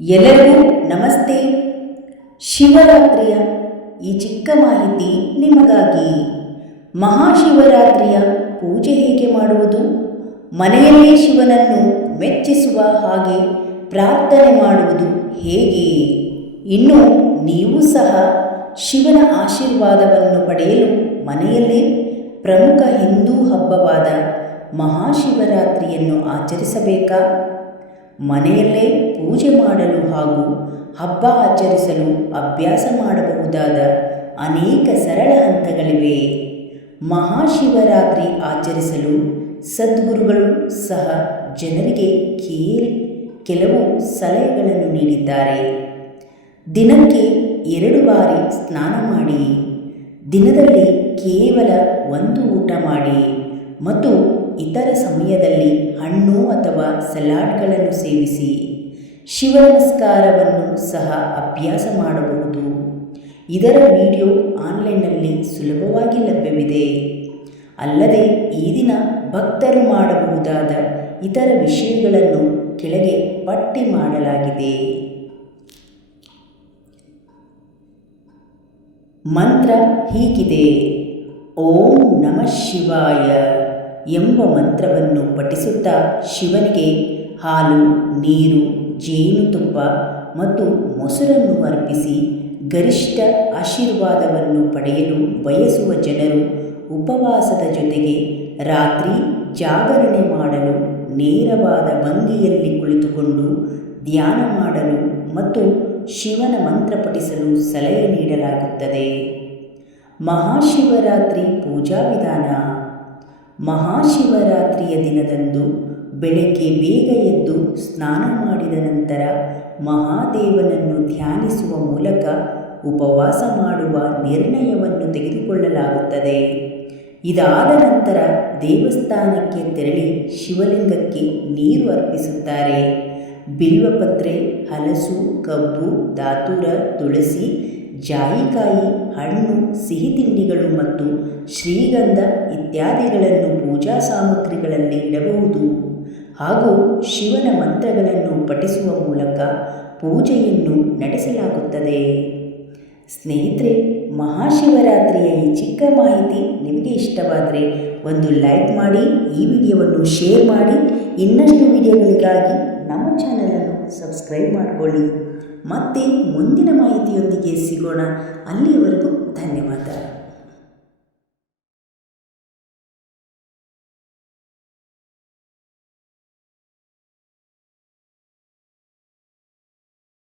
ಎಲ್ಲರಿಗೂ ನಮಸ್ತೆ. ಶಿವರಾತ್ರಿಯ ಈ ಚಿಕ್ಕ ಮಾಹಿತಿ ನಿಮಗಾಗಿ. ಮಹಾಶಿವರಾತ್ರಿಯ ಪೂಜೆ ಹೇಗೆ ಮಾಡುವುದು? ಮನೆಯಲ್ಲೇ ಶಿವನನ್ನು ಮೆಚ್ಚಿಸುವ ಹಾಗೆ ಪ್ರಾರ್ಥನೆ ಮಾಡುವುದು ಹೇಗೆ? ಇನ್ನು ನೀವು ಸಹ ಶಿವನ ಆಶೀರ್ವಾದವನ್ನು ಪಡೆಯಲು ಮನೆಯಲ್ಲೇ ಪ್ರಮುಖ ಹಿಂದೂ ಹಬ್ಬವಾದ ಮಹಾಶಿವರಾತ್ರಿಯನ್ನು ಆಚರಿಸಬೇಕಾ? ಮನೆಯಲ್ಲೇ ಪೂಜೆ ಮಾಡಲು ಹಾಗೂ ಹಬ್ಬ ಆಚರಿಸಲು ಅಭ್ಯಾಸ ಮಾಡಬಹುದಾದ ಅನೇಕ ಸರಳ ಹಂತಗಳಿವೆ. ಮಹಾಶಿವರಾತ್ರಿ ಆಚರಿಸಲು ಸದ್ಗುರುಗಳು ಸಹ ಜನರಿಗೆ ಕೇಳಿ, ಕೆಲವು ಸಲಹೆಗಳನ್ನು ನೀಡಿದ್ದಾರೆ. ದಿನಕ್ಕೆ ಎರಡು ಬಾರಿ ಸ್ನಾನ ಮಾಡಿ, ದಿನದಲ್ಲಿ ಕೇವಲ ಒಂದು ಊಟ ಮಾಡಿ ಮತ್ತು ಇತರ ಸಮಯದಲ್ಲಿ ಹಣ್ಣು ಅಥವಾ ಸಲಾಡ್ಗಳನ್ನು ಸೇವಿಸಿ ಶಿವ ನಮಸ್ಕಾರವನ್ನು ಸಹ ಅಭ್ಯಾಸ ಮಾಡಬಹುದು. ಇದರ ವಿಡಿಯೋ ಆನ್ಲೈನ್ನಲ್ಲಿ ಸುಲಭವಾಗಿ ಲಭ್ಯವಿದೆ. ಅಲ್ಲದೆ ಈ ದಿನ ಭಕ್ತರು ಮಾಡಬಹುದಾದ ಇತರ ವಿಷಯಗಳನ್ನು ಕೆಳಗೆ ಪಟ್ಟಿ ಮಾಡಲಾಗಿದೆ. ಮಂತ್ರ ಹೀಗಿದೆ. ಓಂ ನಮಃ ಶಿವಾಯ. ಎಂಬ ಮಂತ್ರವನ್ನು ಪಠಿಸುತ್ತಾ ಶಿವನಿಗೆ ಹಾಲು, ನೀರು ಜೇನುತುಪ್ಪ ಮತ್ತು ಮೊಸರನ್ನು ಅರ್ಪಿಸಿ ಗರಿಷ್ಠ ಆಶೀರ್ವಾದವನ್ನು ಪಡೆಯಲು ಬಯಸುವ ಜನರು ಉಪವಾಸದ ಜೊತೆಗೆ ರಾತ್ರಿ ಜಾಗರಣೆ ಮಾಡಲು ನೇರವಾದ ಭಂಗಿಯಲ್ಲಿ ಕುಳಿತುಕೊಂಡು ಧ್ಯಾನ ಮಾಡಲು ಮತ್ತು ಶಿವನ ಮಂತ್ರ ಪಠಿಸಲು ಸಲಹೆ ನೀಡಲಾಗುತ್ತದೆ. ಮಹಾಶಿವರಾತ್ರಿ ಪೂಜಾ ವಿಧಾನ. ಮಹಾಶಿವರಾತ್ರಿಯ ದಿನದಂದು ಬೆಳಗ್ಗೆ ಬೇಗ ಎದ್ದು ಸ್ನಾನ ಮಾಡಿದ ನಂತರ ಮಹಾದೇವನನ್ನು ಧ್ಯಾನಿಸುವ ಮೂಲಕ ಉಪವಾಸ ಮಾಡುವ ನಿರ್ಣಯವನ್ನು ತೆಗೆದುಕೊಳ್ಳಲಾಗುತ್ತದೆ. ಇದಾದ ನಂತರ ದೇವಸ್ಥಾನಕ್ಕೆ ತೆರಳಿ ಶಿವಲಿಂಗಕ್ಕೆ ನೀರು ಅರ್ಪಿಸುತ್ತಾರೆ. ಬಿಲ್ವಪತ್ರೆ, ಹಲಸು, ಕಬ್ಬು ದಾತೂರ ತುಳಸಿ, ಜಾಯಿಕಾಯಿ, ಹಣ್ಣು ಸಿಹಿ ತಿಂಡಿಗಳು ಮತ್ತು ಶ್ರೀಗಂಧ ಇತ್ಯಾದಿಗಳನ್ನು ಪೂಜಾ ಸಾಮಗ್ರಿಗಳಲ್ಲಿ ಇಡಬಹುದು. ಹಾಗೂ ಶಿವನ ಮಂತ್ರಗಳನ್ನು ಪಠಿಸುವ ಮೂಲಕ ಪೂಜೆಯನ್ನು ನಡೆಸಲಾಗುತ್ತದೆ. ಸ್ನೇಹಿತರೆ, ಮಹಾಶಿವರಾತ್ರಿಯ ಈ ಚಿಕ್ಕ ಮಾಹಿತಿ ನಿಮಗೆ ಇಷ್ಟವಾದರೆ ಒಂದು ಲೈಕ್ ಮಾಡಿ, ಈ ವಿಡಿಯೋವನ್ನು ಶೇರ್ ಮಾಡಿ, ಇನ್ನಷ್ಟು ವಿಡಿಯೋಗಳಿಗಾಗಿ ನಮ್ಮ ಚಾನಲನ್ನು ಸಬ್ಸ್ಕ್ರೈಬ್ ಮಾಡಿಕೊಳ್ಳಿ. ಮತ್ತೆ ಮುಂದಿನ ಮಾಹಿತಿಯೊಂದಿಗೆ ಸಿಗೋಣ. ಅಲ್ಲಿಯವರೆಗೂ